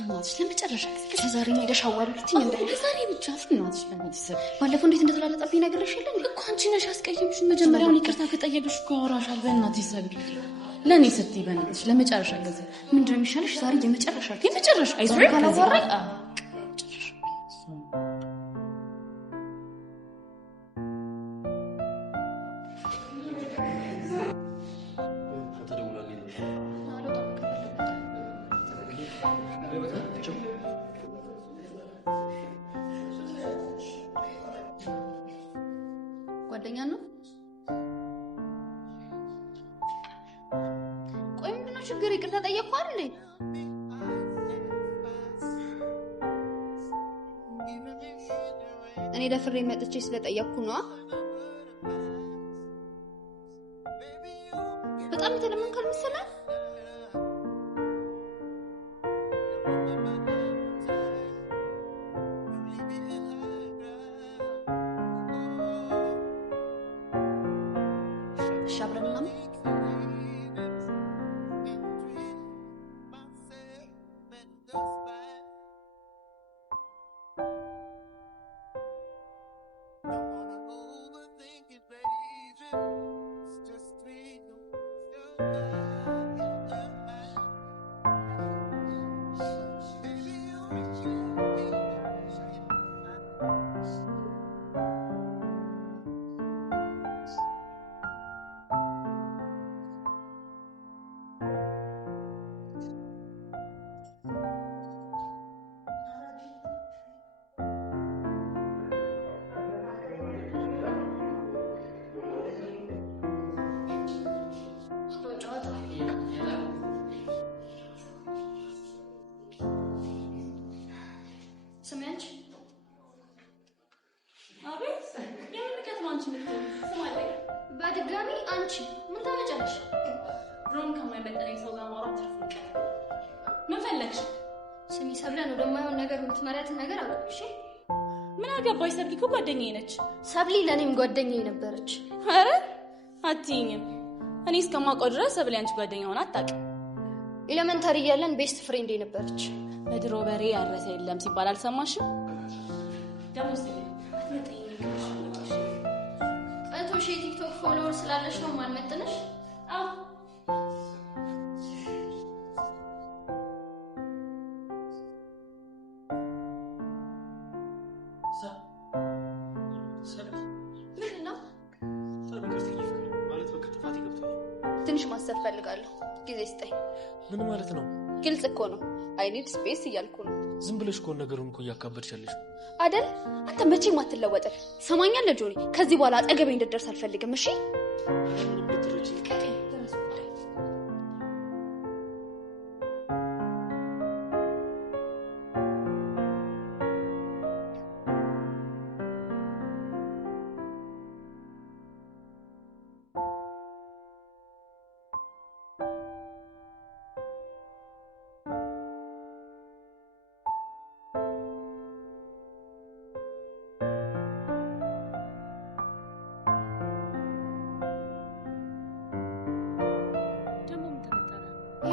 እናትሽ ለመጨረሻ ጊዜ ዛሬ ነው የሻዋሉ ልትኝ እንዳይ ዛሬ ብቻ እናትሽ ባለፈው እንዴት እንደተላለጠብኝ ነገርሽ የለ እኮ አንቺ ነሽ አስቀየምሽ መጀመሪያውን ይቅርታ ከጠየቅሽ እኮ አወራሻል በእናትሽ ሰብሪ ለኔ ስትይ በእናትሽ ለመጨረሻ ጊዜ ምንድነው የሚሻልሽ ዛሬ የመጨረሻ አይዞሽ ካላወራ ጓደኛ ነው ቆይ ምንድነው ችግር ይቅርታ ጠየቅኩ አይደል እኔ ደፍሬ መጥቼ ስለጠየቅኩ ነው በጣም ተለምን ካልመሰለ ስሚያንቺ አቤት የምንከት ነው አንቺ ምን ትሰማለሽ በድጋሚ አንቺ ምን ታመጫለሽ ሮም ከማይመጣኝ ሰው ጋር ማውራት ትርፍቀ ምን ፈለግሽ ስሚ ሰብለ ነው ደማውን ነገር የምትመሪያትን ነገር አውቅሽ ምን አገባሽ ሰብሊ እኮ ጓደኛዬ ነች ሰብሊ ለኔም ጓደኛዬ ነበረች አረ አትይኝም እኔ እስከማውቀው ድረስ ሰብሊ አንቺ ጓደኛ ሆና አታውቅም ኤሌመንታሪ ያለን ቤስት ፍሬንድ ነበረች በድሮ በሬ ያረሰ የለም ሲባል አልሰማሽም ደሞስ አቶሽ ቲክቶክ ፎሎወር ስላለሽ ነው ማልመጥነሽ አው ምንድነው? ትንሽ ማሰብ ፈልጋለሁ ጊዜ ስጠኝ ምን ማለት ነው ግልጽ እኮ ነው I need space እያልኩ ነው ዝም ብለሽ እኮ ነገሩን እኮ ያካበድሻለሽ አይደል አንተ መቼም አትለወጥም ሰማኛለህ ጆኒ ከዚህ በኋላ አጠገቤ እንድትደርስ አልፈልግም እሺ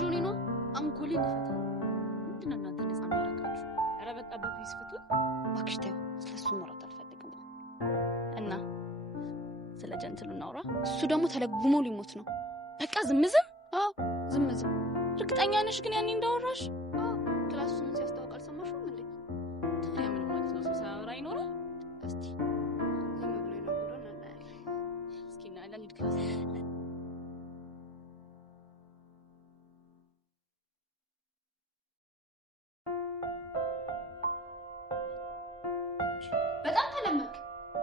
ጆኒ ነው አንኮሊ ልፈታ ምንድነው እናንተ ነፃ ማረጋችሁ አረ በቃ በፊስ ፍቱ ባክሽተው ስለሱ ማውራት አልፈልግም እና ስለ ጀንትሉ እናውራ እሱ ደግሞ ተለግሞ ሊሞት ነው በቃ ዝም ዝም እርግጠኛ ነሽ ግን ያኔ እንዳወራሽ ክላስ ምን ሲያስታውቃል ሰማሽው እንዴ ታዲያ ምን ማለት ነው ሰሳራ ይኖር እስቲ ዝም ብሎ ይኖር እስኪ እና ለኒድ ክላስ በጣም ተለመክ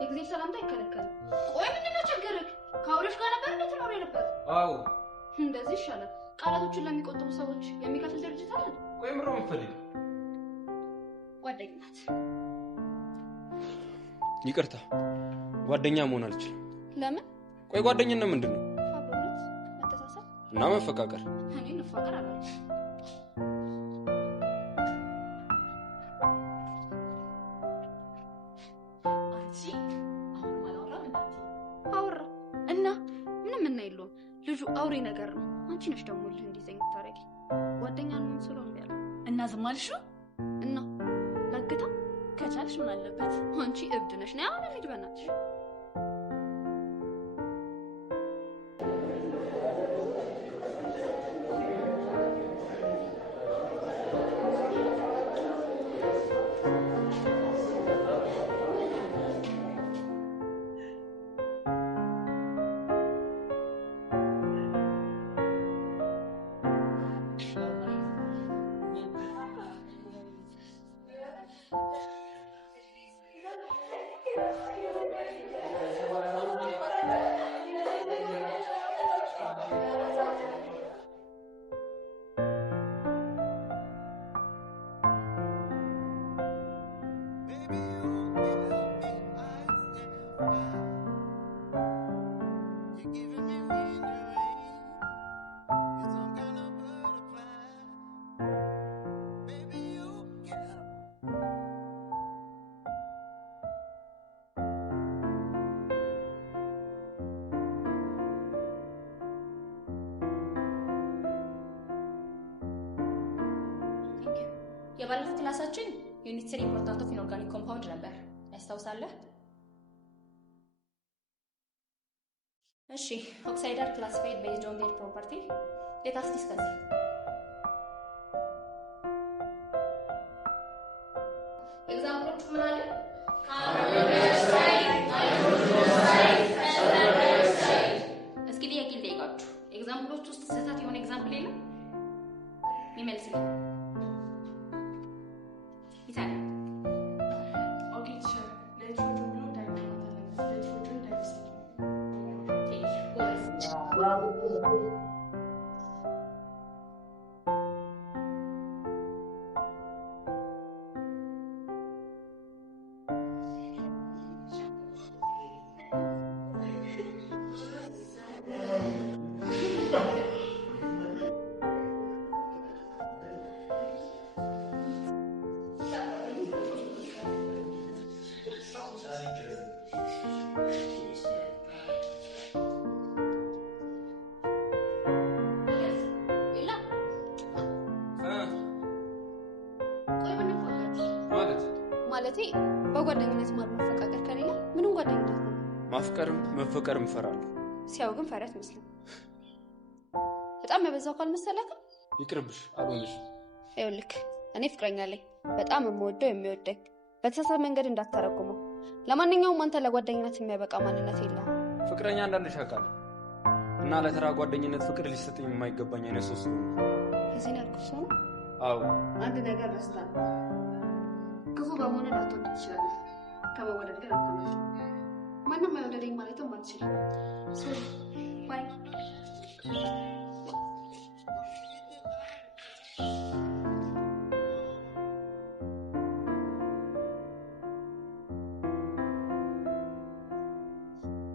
የጊዜ ሰላምታ ይከለከላል ቆይ ምንድነው ቸገረክ ካውለሽ ጋር ነበር እንደተኖር ነበር አዎ እንደዚህ ይሻላል ቃላቶችን ለሚቆጥሩ ሰዎች የሚከፍል ድርጅት አለ ቆይ ምሮ ምፈልግ ጓደኛት ይቅርታ ጓደኛ መሆን አልችልም ለምን ቆይ ጓደኝነት ምንድነው አብሮነት መተሳሰብ እና መፈቃቀር እኔ እንፈቃቀር አላለች ልጁ አውሬ ነገር ነው አንቺ ነሽ ደግሞ ልጅ እንዲዘኝ ታረጊ ጓደኛን ምን ሰው ነው ያለው እና ዝማልሽ እና ለግታ ከቻልሽ ምን አለበት አንቺ እብድ ነሽ ነው ያው ልጅ በእናትሽ የባለፈው ክላሳችን ዩኒት 3 ኢምፖርታንት ኦፍ ኢንኦርጋኒክ ኮምፓውንድ ነበር ያስታውሳለህ እሺ oxides are classified based on their property let us discuss ኤግዛምፕሎቹ ምን አለ ካርቦን ዳይኦክሳይድ ናይትሮጅን ኦክሳይድ ሰልፈር ዳይኦክሳይድ እስኪ ጥያቄ ልጠይቃችሁ ኤግዛምፕሎቹ ውስጥ ስህተት የሆነ ኤግዛምፕል የለም ይመልስልኝ ማለቴ በጓደኝነት ማለት መፈቃቀር ከሌለ ምንም ጓደኝነት ነው ማፍቀርም መፈቀርም ፈራለሁ ሲያው ግን ፈሪያት መስለ በጣም የበዛው ካልመሰለህ ይቅርብሽ አልሆነሽ ይኸውልህ እኔ ፍቅረኛ አለኝ በጣም የምወደው የሚወደኝ በተሳሳተ መንገድ እንዳታረጉመው ለማንኛውም አንተ ለጓደኝነት የሚያበቃ ማንነት የለም ፍቅረኛ እንዳለሽ አውቃለሁ እና ለተራ ጓደኝነት ፍቅር ሊሰጠኝ የማይገባኝ አይነት ሰው ነው። እዚህ ነው ያልኩት ሰው። አዎ አንድ ነገር ረስታል። ክፉ በመሆኑ ላትወድ ትችላለህ። ከመወደድ ግን አታመሽ። ማንም አይወደደኝ ማለትም አልችልም። ሶሪ ባይ።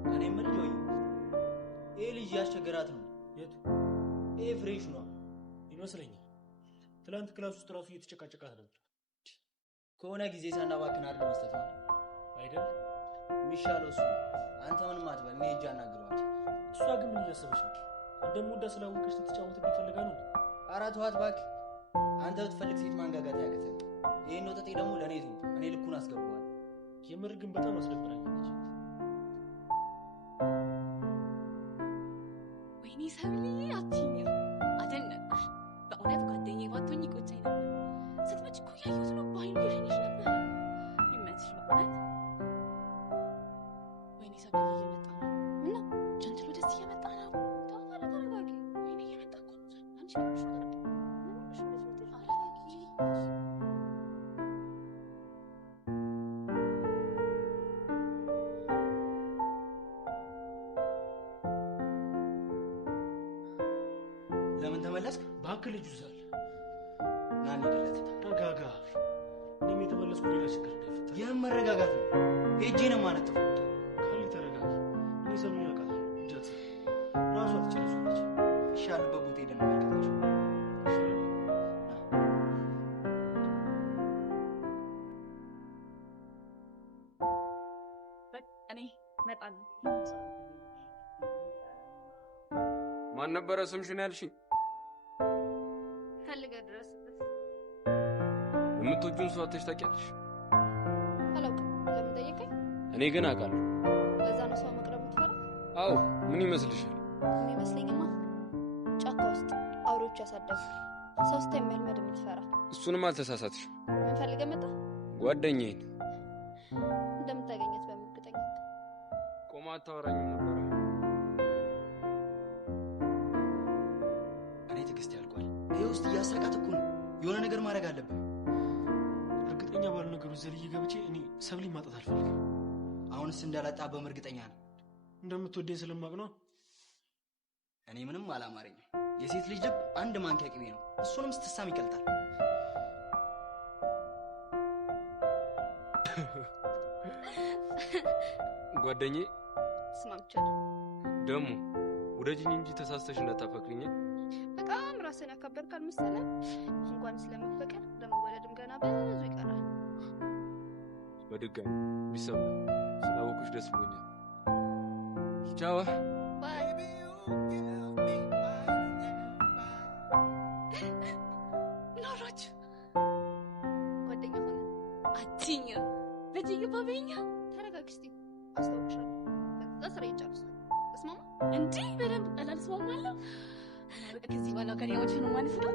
እኔ ምን ልጆይ ይሄ ልጅ ያስቸገራት ነው። የቱ? ይሄ ፍሬሽ ነው ይመስለኛል። ትላንት ክላስ ውስጥ ራሱ እየተጨቃጨቃት ነበር። ከሆነ ጊዜ ሳናባክን አይደል መስጠት ነው አይደል? የሚሻለው እሱ። አንተ ምንም አትበል፣ እኔ ሂጅ አናግረዋለሁ። እሷ ግን ምን እያሰበች ነው? እንደምወዳ ስላወቀች ልትጫወትብኝ ፈልጋ ነው። ኧረ ተዋት እባክህ። አንተ ብትፈልግ ሴት ማንጋጋት ያቅተህ። ይሄን ወጠጤ ደግሞ ለእኔ ተው፣ እኔ ልኩን አስገባዋለሁ። የምር ግን በጣም አስደብራኛለች። ወይኔ ሰብሊ አትይኝ። አደነቅኩሽ በእውነት ጓደኛዬ ባትሆኚ ቆጨኝ ነበር። ስትመጪ እኮ ያየሁት ነው፣ በዓይኑ እየሸኘሽ ነበር። ይመችሽ በእውነት። ወይኔ ሰብሊ እየመጣ ነው። ምነው ጀንትል ወደዚህ እየመጣ ነው? ተረጋጊ። ወይኔ እየመጣ እኮ አንቺ ምንሽ ነው? ለምን ተመለስክ? እባክህ ልጁ ዛል ና እንሂድለት። ረጋጋ። እኔም የተመለስኩ ሌላ ችግር እንዳይፈጠር። ይህም መረጋጋት ነው። ሄጄ ነው የማነጥፈው። ካሊ ተረጋጊ። እኔ ሰብሉን ያውቃታል። እጃት ራሷ ትጨርሷለች። እሺ ያሉበት ቦታ ሄደን እንመልከታቸው። እኔ እመጣለሁ። ማን ነበረ ስምሽን ያልሽኝ? ፈልገህ ድረስበት። የምትወጂውን ሰው አጥተሽ ታውቂያለሽ? አላውቅም። ለምን ጠየቀኝ? እኔ ግን አውቃለሁ። ለዛ ነው ሰው መቅረብ የምትፈራው? አዎ ምን ይመስልሻል? የሚመስለኝማ ጫካ ውስጥ አውሬዎች ያሳደጉ ሰው ስታይ መልመድ የምትፈራ። እሱንም አልተሳሳትሽ። ምን ፈልገህ መጣ? ጓደኛዬን እንደምታገኘት በምን እርግጠኛ? ቆማ አታወራኝም ነበረ? እኔ ትዕግስት ያልቋል። ይሄ ውስጥ እያሳቃት እኮ ነው። የሆነ ነገር ማድረግ አለብን። እርግጠኛ ባሉ ነገሮች ዘልዬ ገብቼ እኔ ሰብሊ ማጣት አልፈልግም። አሁንስ እንዳላጣበም እርግጠኛ ነው። እንደምትወደኝ ስለማቅ ነው። እኔ ምንም አላማረኝም። የሴት ልጅ ልብ አንድ ማንኪያ ቅቤ ነው። እሱንም ስትሳም ይቀልጣል። ጓደኛዬ ስማምቻለሁ። ደግሞ ውደጅኝ እንጂ ተሳስተሽ እንዳታፈቅሪኝ። በጣም ራስን ያከበርካል መሰለህ። እንኳን ስለመፈቀር ለመወለድም ገና ብዙ ይቀራል። በድጋሚ ቢሰማ ስላወኩሽ ደስ ብሎኛል። ቻው ባይ። ኖሮች ጓደኛ ሆነ አትይኝ። በጅግ ባበኛ ተረጋጊ እስቲ። አስታውቅሻለሁ። ከዛ ስራ ይጨርሱ። እስማማ እንዴ በደንብ ቀላል ስማማለሁ። ከዚህ በኋላ ከኔ ወዲህ ነው ማለት ነው።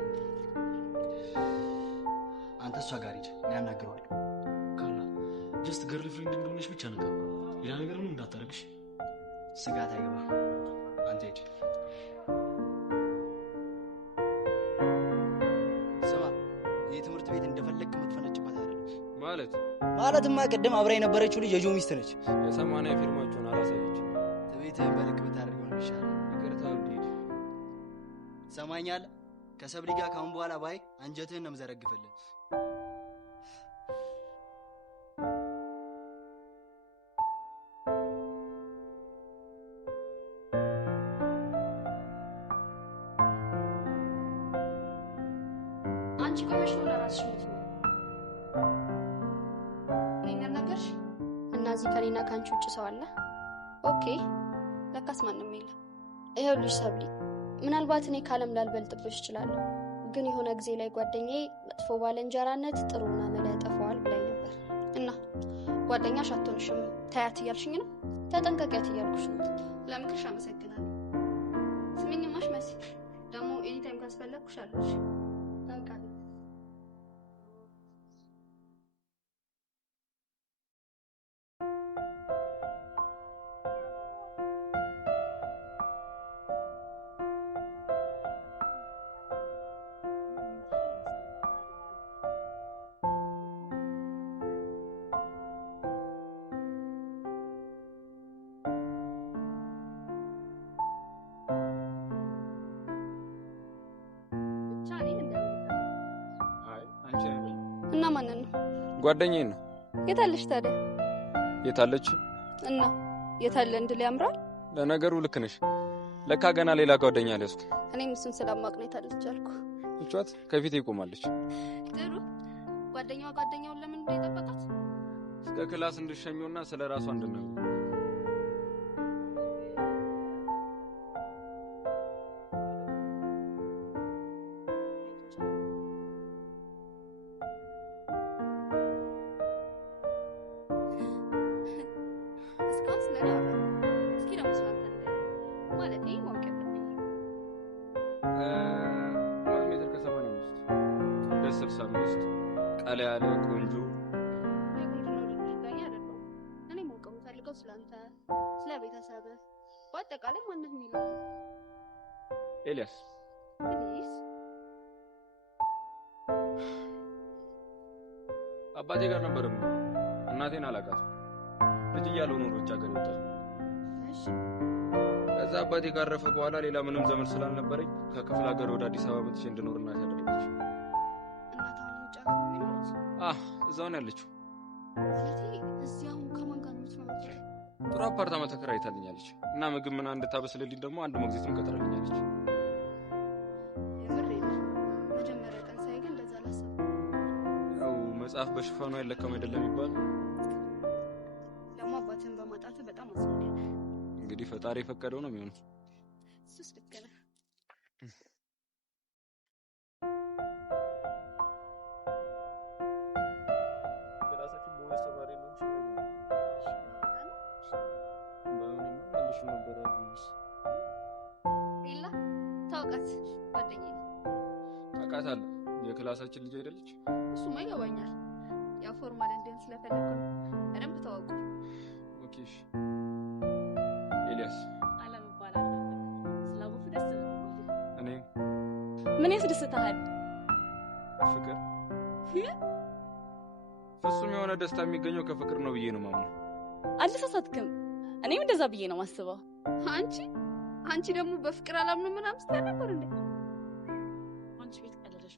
አንተ እሷ ጋር ሂድ፣ እኔ አናግረዋለሁ። ካላ ጀስት ገርል ፍሬንድ እንደሆነች ብቻ ነገር፣ ሌላ ነገር ምንም እንዳታረግሽ። ስጋት አይገባ። አንተ ሂድ። ስማ፣ ይህ ትምህርት ቤት እንደፈለግክ የምትፈነጭበት አይደለም። ማለትማ ቅድም አብራ የነበረችው ልጅ የጆ ሚስት ነች። የሰማንያ ፊልማቸውን አላሳየች። ትቤትህን በልክ ብታደርገው ነው ይሻላል። ይቅርታ ሂድ። ሰማኛለህ? ከሰብሊ ጋር ካሁን በኋላ ባይ አንጀትህን ነው የምዘረግፍልህ። አንቺ ቆመሽ ነው ለራስሽ ነው እኔን ያናገርሽ? እና እዚህ ከኔና ከአንቺ ውጭ ሰው አለ? ኦኬ ለካስ ማንም የለም። ይኸውልሽ ሰብሊ፣ ምናልባት እኔ ካለም ላልበልጥብሽ እችላለሁ፣ ግን የሆነ ጊዜ ላይ ጓደኛዬ መጥፎ ባለንጀራነት ጥሩና መላ ያጠፋዋል ብላኝ ነበር። እና ጓደኛሽ አትሆንሽም ታያት እያልሽኝ ነው? ተጠንቀቂያት እያልኩሽ ነው። ለምክርሽ አመሰግናለሁ። ስሚኝማሽ መሲ፣ ደግሞ ኤኒታይም ካስፈለግኩሽ አለሽ። ታውቃለህ። ጓደኛዬ ነው። የታለሽ ታዲያ? የታለች እና የታለ እንድል ያምራል። ለነገሩ ልክ ነሽ። ለካ ገና ሌላ ጓደኛ አለስኩ። እኔም እሱን ስለማቅ ነው የታለች አልኩ። እቿት ከፊቴ ይቆማለች። ጥሩ ጓደኛውን ለምን እንደጠበቃት እስከ ክላስ እንድሸኘውና ስለራሷ እንድነግረው ቀለ ያለ ቆንጆ እኔ ሞቀው ፈልገው ስላንተ ስለ ቤተሰብ በአጠቃላይ ማንነት የሚለው ኤልያስ አባቴ ጋር ነበርም እናቴን አላውቃትም። ልጅ እያለሁ ነው ውጭ ሀገር የወጣሁት። እሺ ከዛ አባቴ ካረፈ በኋላ ሌላ ምንም ዘመድ ስላልነበረኝ ከክፍለ ሀገር ወደ አዲስ አበባ መጥቼ እንድኖር እናቴ አደረገች። እዛው ነው ያለችው። እዚያው ከማን ጋር ነው የምትኖረው? ጥሩ አፓርታማ ተከራይታልኛለች እና ምግብ ምን እንድታበስልልኝ ደግሞ አንድ ሞግዚትም ቀጥራልኛለች። መጀመሪያ ቀን ሳይ ግን እንደዛ አላሰብኩም። ያው መጽሐፍ በሽፋኑ አይለካም አይደለም ይባል። ደግሞ አባትን በማጣት በጣም አዝኛለሁ። እንግዲህ ፈጣሪ የፈቀደው ነው የሚሆነው። እሱስ ልክ ነህ። ታውቃታለህ? የክላሳችን ልጅ አይደለች? እሱማ ይገባኛል። ያው ፎርማል እንድን ስለፈለኩ በደንብ ተዋውቁ። ኦኬ እሺ። ኤልያስ አለም እባላለሁ። ስላወኩ ደስ ብሎኛል። እኔም ምን ያስደስታል? ፍቅር። ፍጹም የሆነ ደስታ የሚገኘው ከፍቅር ነው ብዬ ነው ማምነው። አልተሳሳትክም። እኔም እንደዛ ብዬ ነው ማስበው። አንቺ ደግሞ በፍቅር አላምንም ምናምን ስትል ነበር እንዴ? አንቺ ቤት ቀለለሽ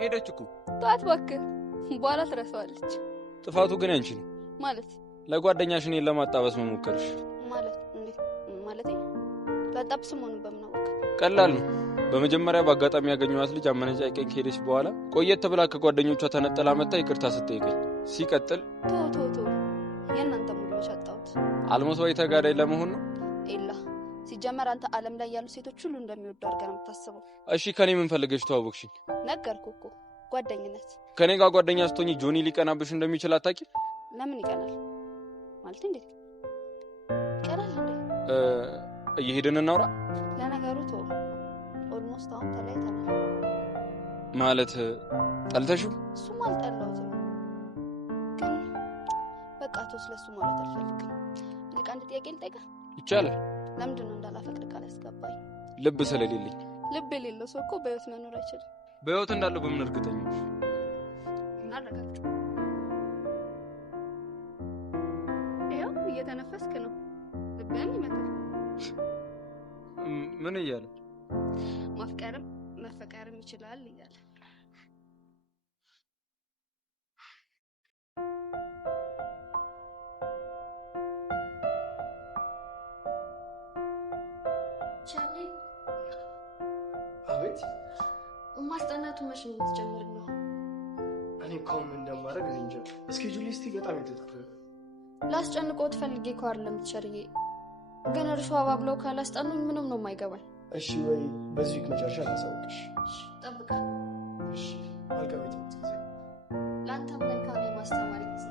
ሄደች እኮ። ተዋት እባክህ፣ በኋላ ትረሳዋለች። ጥፋቱ ግን ያንቺ ነው። ማለት ለጓደኛሽ እኔን ለማጣበስ መሞከርሽ። ማለት እንዴ? ማለቴ ላጣብስ መሆኑን በምን አወቅ? ቀላል ነው። በመጀመሪያ በአጋጣሚ ያገኘኋት ልጅ አመነጫጭቀኝ ከሄደች በኋላ ቆየት ብላ ከጓደኞቿ ተነጠላ መጣ ይቅርታ ስትጠይቀኝ፣ ሲቀጥል ቶ የእናንተ ሙሉ መሻጣውት አልሞት ወይ ተጋዳይ ለመሆን ነው። ኤላ ሲጀመር አንተ ዓለም ላይ ያሉ ሴቶች ሁሉ እንደሚወዱ አድርገህ ነው የምታስበው። እሺ ከኔ ምን ፈልገሽ ተዋወቅሽኝ? ነገርኩህ እኮ ጓደኝነት። ከኔ ጋር ጓደኛ ስትሆኚ ጆኒ ሊቀናብሽ እንደሚችል አታውቂም? ለምን ይቀናል? ማለት እንዴ ይቀናል እንዴ? እየሄድን እናውራ። ለነገሩ ተው፣ ኦልሞስት አሁን ተለያይተናል። ማለት ጠልተሽው? እሱም አልጠላሁትም፣ ግን በቃ ተው፣ ስለሱ ማለት አልፈልግም። ልክ አንድ ጥያቄ ልጠይቅህ? ይቻላል። ለምንድን ነው እንዳላፈቅር ካላስገባኝ? ልብ ስለሌለኝ። ልብ የሌለው ሰው እኮ በህይወት መኖር አይችልም። በህይወት እንዳለው በምን እርግጠኛ ነሽ? እናረጋግጥ። ያው እየተነፈስክ ነው፣ ልብህም ይመታል። ምን እያለ? ማፍቀርም መፈቀርም ይችላል እያለ። ቻሌ አቤት። ማስጠናቱ መቼ ነው የምትጀምር ነው? እኔ እኮ ምን እንደማደርግ እንጃ። እስኬጁል እስቲ በጣም የተጠቀመ ላስጨንቆት ፈልጌ እኮ አይደለም ትሸርዬ፣ ግን እርሱ አባብለው ካላስጠኑኝ ምንም ነው የማይገባኝ። እሺ ወይ በዚህ ዊክ መጨረሻ ላሳውቅሽ። ጠብቃለሁ። እሺ መልካም የትምህርት ጊዜ። ለአንተም መልካም የማስተማሪ ጊዜ።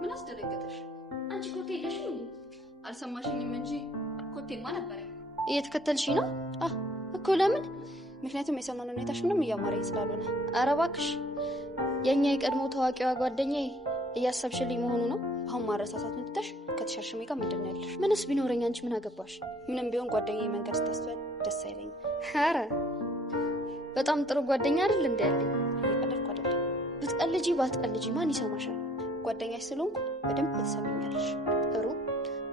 ምን አስደነገጠሽ? አንቺ ኮቴ የለሽም እንዴ? አልሰማሽኝም እንጂ ኮቴማ ነበረኝ። እየተከተልሽ ነው እኮ። ለምን? ምክንያቱም የሰሞኑን ሁኔታሽ ምንም እያማረኝ ስላልሆነ። ኧረ እባክሽ፣ የእኛ የቀድሞ ታዋቂዋ ጓደኛዬ እያሰብሽልኝ መሆኑ ነው? አሁን ማረሳሳት ምትተሽ ከተሻሽሜ ጋር ምንድን ነው ያለሽ? ምንስ ቢኖረኝ አንቺ ምን አገባሽ? ምንም ቢሆን ጓደኛዬ መንገድ ስታስፈል ደስ አይለኝም። ኧረ በጣም ጥሩ ጓደኛ አይደል እንደ ያለኝ? እየቀለድኩ አይደለም። ብትቀልጂ ባትቀልጂ ማን ይሰማሻል? ጓደኛሽ ስለሆንኩ በደንብ ትሰሚኛለሽ። ጥሩ።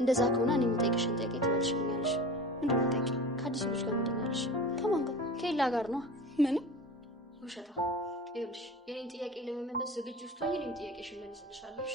እንደዛ ከሆነ እኔ የምጠይቅሽን ጥያቄ ትመልሽልኛለሽ። ምንድን ነው የምጠይቂኝ? ከአዲሱ ልጅ ጋር ምንድን ነው ያለሽ? ከማን ጋር? ከኤላ ጋር ነው። ምንም ውሸታ። ይኸውልሽ የኔን ጥያቄ ለመመለስ ዝግጁ ስትሆኚ እኔም ጥያቄሽን መልስልሻለሁ።